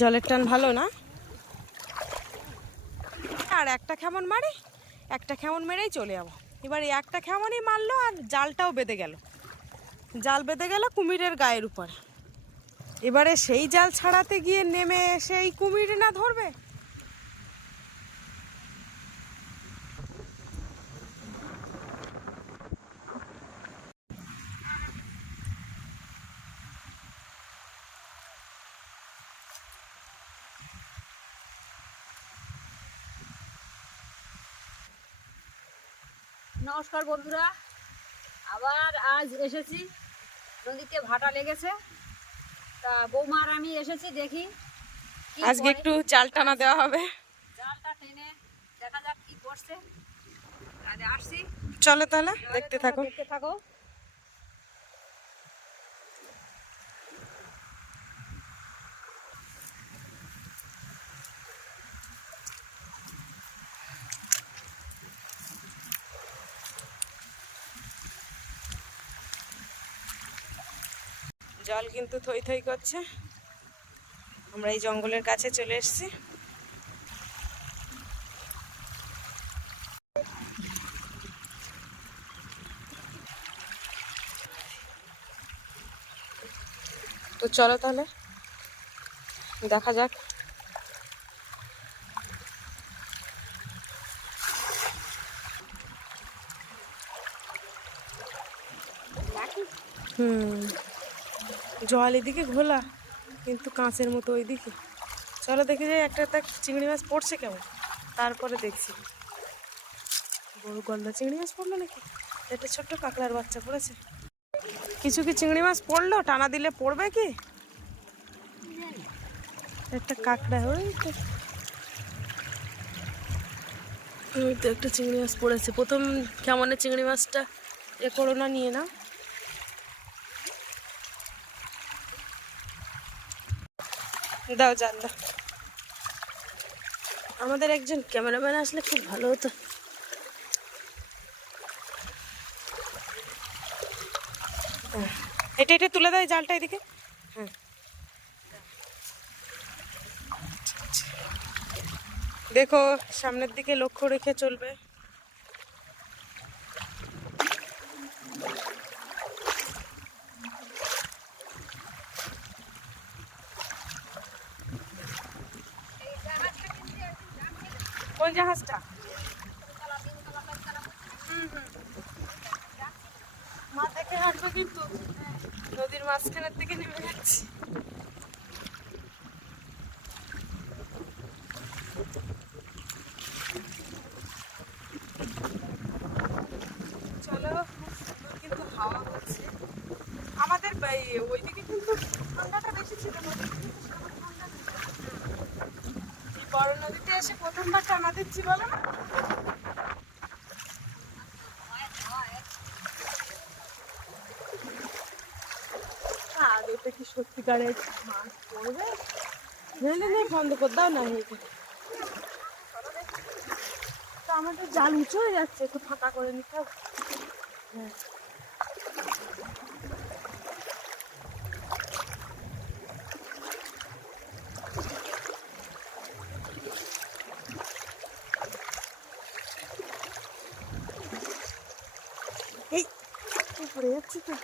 জলের টান ভালো না? আর একটা খেমন মারে, একটা খেমন মেরেই চলে যাব। এবার একটা খেমনই মারলো আর জালটাও বেঁধে গেল। জাল বেঁধে গেল কুমিরের গায়ের উপরে। এবারে সেই জাল ছাড়াতে গিয়ে নেমে সেই কুমির না ধরবে? নমস্কার বন্ধুরা। আবার আজ এসেছি নদীতে ভাটা লেগেছে। তা বৌমার আমি এসেছি দেখি আজকে একটু চাল টানা দেওয়া হবে। জালটা টেনে দেখা যাক কি করছে। আসছি। চলো তাহলে দেখতে থাকো। দেখতে থাকো। জল কিন্তু থই থই করছে। আমরা এই জঙ্গলের কাছে চলে এসেছি। তো চলো তাহলে, দেখা যাক। হুম। জল এদিকে ঘোলা, কিন্তু কাঁচের মতো ওইদিকে। চলো দেখে যাই একটা একটা চিংড়ি মাছ পড়ছে কেমন। তারপরে দেখছি। বড় গলদা চিংড়ি মাছ পড়ল নাকি? একটা ছোট্ট কাঁকড়ার বাচ্চা পড়েছে। কিছু কি চিংড়ি মাছ পড়ল? টানা দিলে পড়বে কি? একটা কাঁকড়া, ওই তো। ওই তো একটা চিংড়ি মাছ পড়েছে। প্রথম কেমনের চিংড়ি মাছটা? এ করো না নিয়ে না দাও জান দাও আমাদের একজন ক্যামেরাম্যান আসলে খুব ভালো হতো। এটা এটা তুলে দেয় জালটা এদিকে। হ্যাঁ। দেখো সামনের দিকে লক্ষ্য রেখে চলবে। কোন জাহাজটা। হুম, হুম। মা দেখে হাঁটবে কিন্তু। নদীর মাঝখানের দিকে নেমে যাচ্ছি। চলো কিন্তু হাওয়া হচ্ছে আমাদের ওইদিকে কিন্তু ঠান্ডাটা বেশি ছিল সেরকম ঠান্ডা নেই। এই বড় নদীতে এসে প্রথমবার টানা দিচ্ছি বলো না? এটা কি সত্যিকারের মাছ পড়বে? নেই নেই বন্ধ করে দাও না তো আমাদের জাল উঁচু হয়ে যাচ্ছে একটু ফাঁকা করে নিতে হবে। হ্যাঁ এই পড়ে যাচ্ছে তো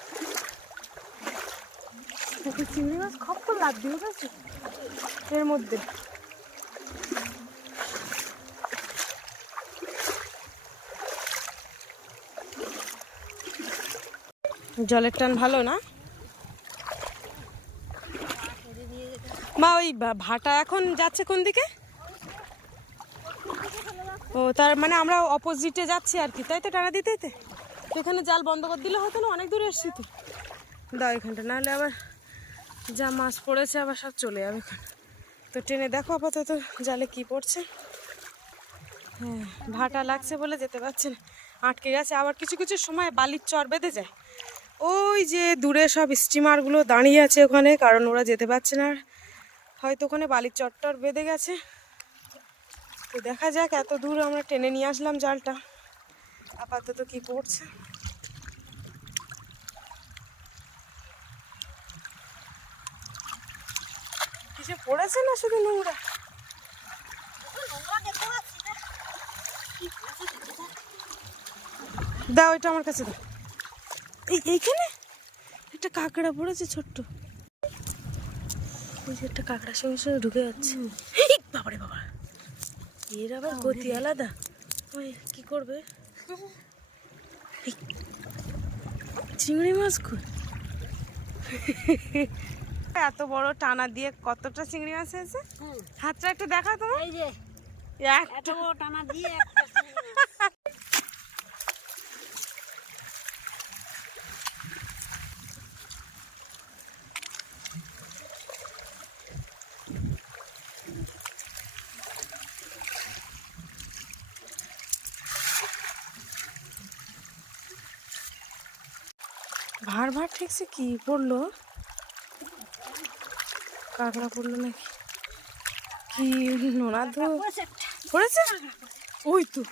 দেখো চিংড়ি মাছ খপ করে লাভ দিয়ে গেছে এর মধ্যে। জলের টান ভালো না? মা, ওই ভাটা এখন যাচ্ছে কোন দিকে? ও, তার মানে আমরা অপোজিটে যাচ্ছি আর কি, তাই তো টানা দিতেই এখানে জাল বন্ধ করে দিলে হতো না, অনেক দূরে এসছি তো। দাও এখানটা নাহলে আবার যা মাছ পড়েছে আবার সব চলে যাবে তো ট্রেনে দেখো আপাতত জালে কি পড়ছে। হ্যাঁ ভাটা লাগছে বলে যেতে পারছে না। আটকে গেছে, আবার কিছু কিছু সময় বালির চর বেঁধে যায়। ওই যে দূরে সব স্টিমারগুলো দাঁড়িয়ে আছে ওখানে, কারণ ওরা যেতে পারছে না হয়তো ওখানে বালির চরটর বেঁধে গেছে। তো দেখা যাক, এত দূর আমরা টেনে নিয়ে আসলাম জালটা। আপাতত কি পড়ছে। পড়েছে না শুধু নোংরা? দাও এটা আমার কাছে দাও। এই এইখানে? একটা কাঁকড়া পড়েছে ছোট্ট। ওই যে একটা কাঁকড়ার সঙ্গে সঙ্গে ঢুকে যাচ্ছে। বাবারে বাবা। এর আবার গতি আলাদা। ওই কি করবে? চিংড়ি মাছ কই? এত বড় টানা দিয়ে কতটা চিংড়ি মাছ হয়েছে? হাতটা একটু দেখা তোমার। টানা দিয়ে। ভার ভার ঠিকছে কি পড়ল কাঁকড়া পড়ল নাকি? কি নোনা তো পড়েছে? ওই তো।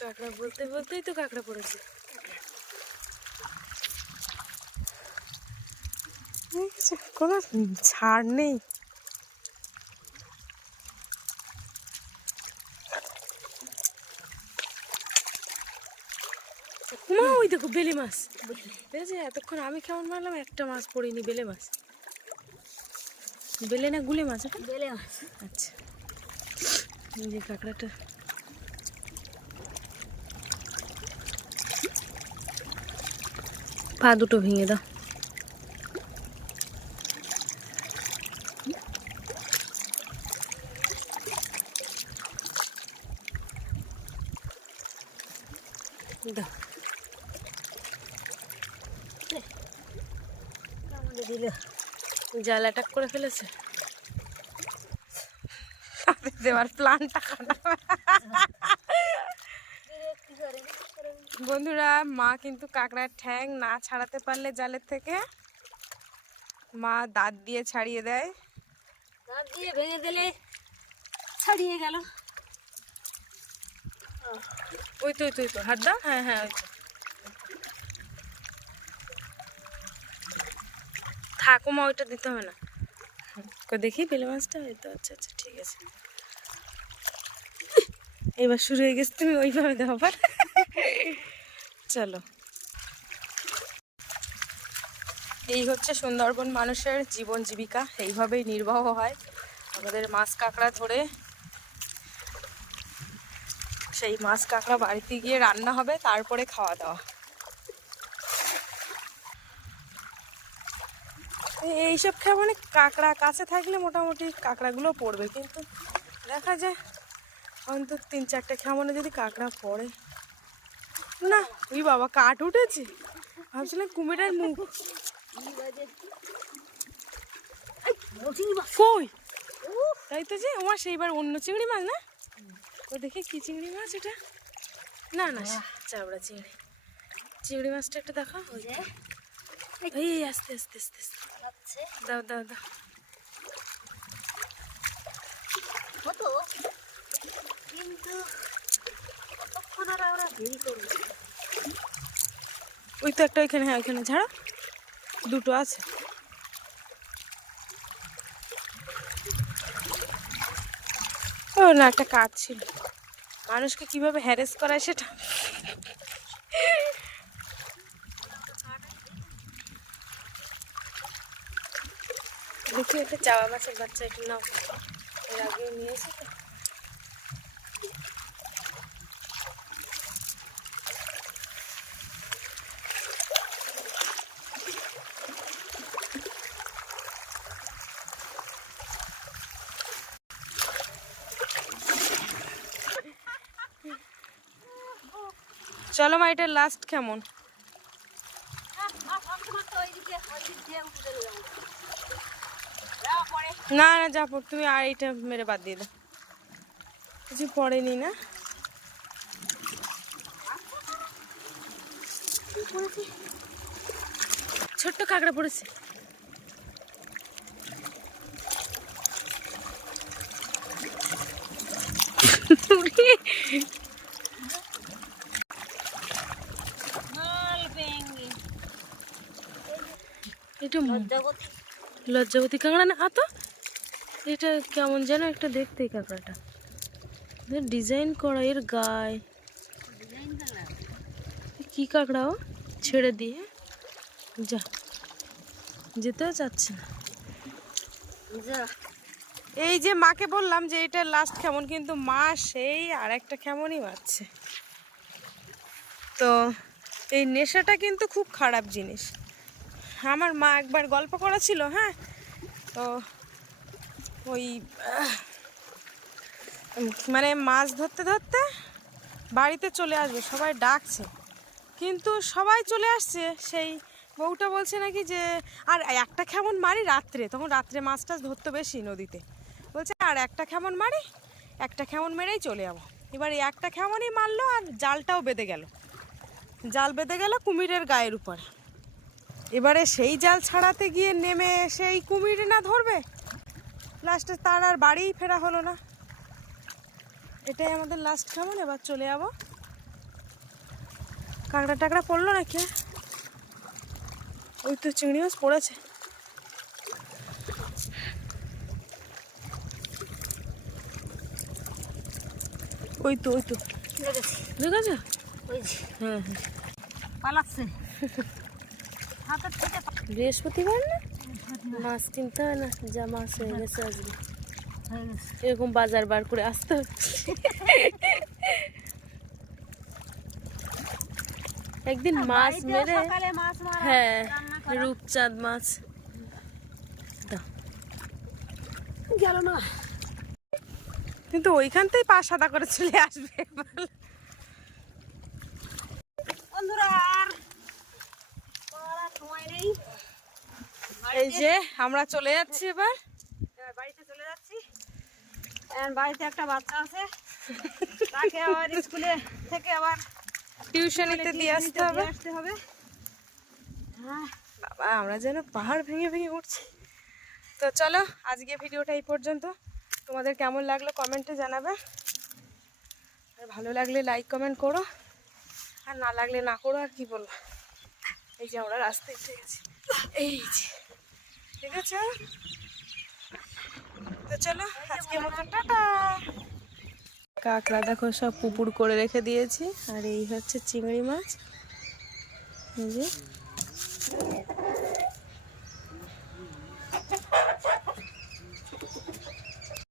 কাঁকড়া বলতে বলতেই তো কাঁকড়া পড়েছে। কোনো ছাড় নেই। ওই দেখো বেলে মাছ। দেখেছে এতক্ষণ আমি কেমন মারলাম, একটা মাছ পড়িনি বেলে মাছ। বেলে না গুলে মাছ বেলে মাছ। আচ্ছা। যে কাঁকড়াটা। পা দুটো ভেঙে দাও। দাও। দিল। জাল অ্যাটাক করে ফেলেছে। দেওয়ার প্ল্যানটা খারাপ। বন্ধুরা মা কিন্তু কাঁকড়ার ঠ্যাং না ছাড়াতে পারলে জালের থেকে। মা দাঁত দিয়ে ছাড়িয়ে দেয়। দাঁত দিয়ে ভেঙে দিলে ছাড়িয়ে গেল। ওই তো ওই তো ওই তো হাত দাও। হ্যাঁ হ্যাঁ ওই তো। থাকো মা ওইটা দিতে হবে না। দেখি, বেলে মাছটা? ওই তো আচ্ছা আচ্ছা ঠিক আছে। এবার শুরু হয়ে গেছে, তুমি ওইভাবে দাও আবার। চলো। এই হচ্ছে সুন্দরবন মানুষের জীবন জীবিকা, এইভাবেই নির্বাহ হয়। আমাদের মাছ কাঁকড়া ধরে, সেই মাছ কাঁকড়া বাড়িতে গিয়ে রান্না হবে, তারপরে খাওয়া দাওয়া। এইসব খেয়ে মানে কাঁকড়া কাছে থাকলে মোটামুটি কাঁকড়াগুলো পড়বে কিন্তু দেখা যায় অন্তত তিন চারটে খেমনে যদি কাঁকড়া পড়ে। না ওই বাবা কাঠ উঠেছে। ভাবছিলাম কুমিরের মুখ। কই? তাই তো যে আমার সেইবার অন্য চিংড়ি মাছ না? ও দেখে কি চিংড়ি মাছ এটা? না না চাবড়া চিংড়ি। চিংড়ি মাছটা একটু দেখা ওই এই আস্তে আস্তে আস্তে দাও দাও দাও। হতো কিন্তু কতক্ষণ আর ওরা দেরি করবে? ওই তো একটা ওইখানে হ্যাঁ ওইখানে ঝাড়া দুটো আছে। ও না একটা কাজ ছিল। মানুষকে কীভাবে হ্যারেস করায় সেটা? দেখি একটা চাওয়া মাছের বাচ্চা একটু নাও। এর আগেও নিয়েছে তো। চলো মা, এটা লাস্ট কেমন? না না যা পড় তুমি আর এইটা মেরে বাদ দিয়ে দাও। কিছু পড়েনি না ছোট্ট কাঁকড়া পড়েছে। লজ্জাবতী কাঁকড়া না, আ তো? এটা কেমন যেন একটা দেখতে এই কাঁকড়াটা। ডিজাইন করা এর গায়ে। কি কাঁকড়া ও? ছেড়ে দিয়ে। যা যেতেও চাচ্ছে না। যা। এই যে মাকে বললাম যে এটা লাস্ট কেমন কিন্তু মা সেই আর একটা কেমনই মারছে। তো এই নেশাটা কিন্তু খুব খারাপ জিনিস। আমার মা একবার গল্প করেছিল হ্যাঁ? তো ওই মানে মাছ ধরতে ধরতে বাড়িতে চলে আসবে, সবাই ডাকছে। কিন্তু সবাই চলে আসছে, সেই বউটা বলছে নাকি যে, আর একটা কেমন মারি রাত্রে। তখন রাত্রে মাছ টাছ ধরতো বেশি নদীতে। বলছে, আর একটা কেমন মারি, একটা কেমন মেরেই চলে যাব। এবার এই একটা কেমনই মারলো আর জালটাও বেঁধে গেল। জাল বেঁধে গেল কুমিরের গায়ের উপরে। এবারে সেই জাল ছাড়াতে গিয়ে নেমে সেই কুমিরে না ধরবে? লাস্টে তার আর বাড়িই ফেরা হলো না। এটাই আমাদের লাস্ট কেমন এবার চলে যাব। কাঁকড়া টাকড়া পড়ল নাকি? ওই তো চিংড়ি মাছ পড়েছে। ওই তো ওই তো। দেখেছি হ্যাঁ হ্যাঁ। পালাচ্ছে। বৃহস্পতিবার না? মাছ কিনতে হয় না যা মাছ হয়ে গেছে আজকে। এরকম বাজার বার করে আসতে একদিন মাছ মেরে সকালে মাছ মারা, হ্যাঁ রূপচাঁদ মাছ। গেল না। কিন্তু ওইখানতেই পা সাদা করে চলে আসবে বন্ধুরা আর পড়ার সময় নেই এই যে আমরা চলে যাচ্ছি এবার। এবার বাড়িতে চলে যাচ্ছি। বাড়িতে একটা বাচ্চা আছে। তাকে আবার স্কুলে থেকে আবার টিউশনিতে দিয়ে আসতে হবে। আসতে হবে। হ্যাঁ। বাবা আমরা যেন পাহাড় ভেঙে ভেঙে উঠছি। তো চলো আজকে ভিডিওটা এই পর্যন্ত। তোমাদের কেমন লাগল কমেন্টে জানাবে। আর ভালো লাগলে লাইক কমেন্ট করো। আর না লাগলে না করো আর কি বলব। এই যে আমরা রাস্তায় এসে গেছি। এই যে। ঠিক আছে? তো চলো আজকে মতন টাটা। কাঁকড়া দেখো, সব পুকুর করে রেখে দিয়েছি। আর এই হচ্ছে চিংড়ি মাছ। এই যে।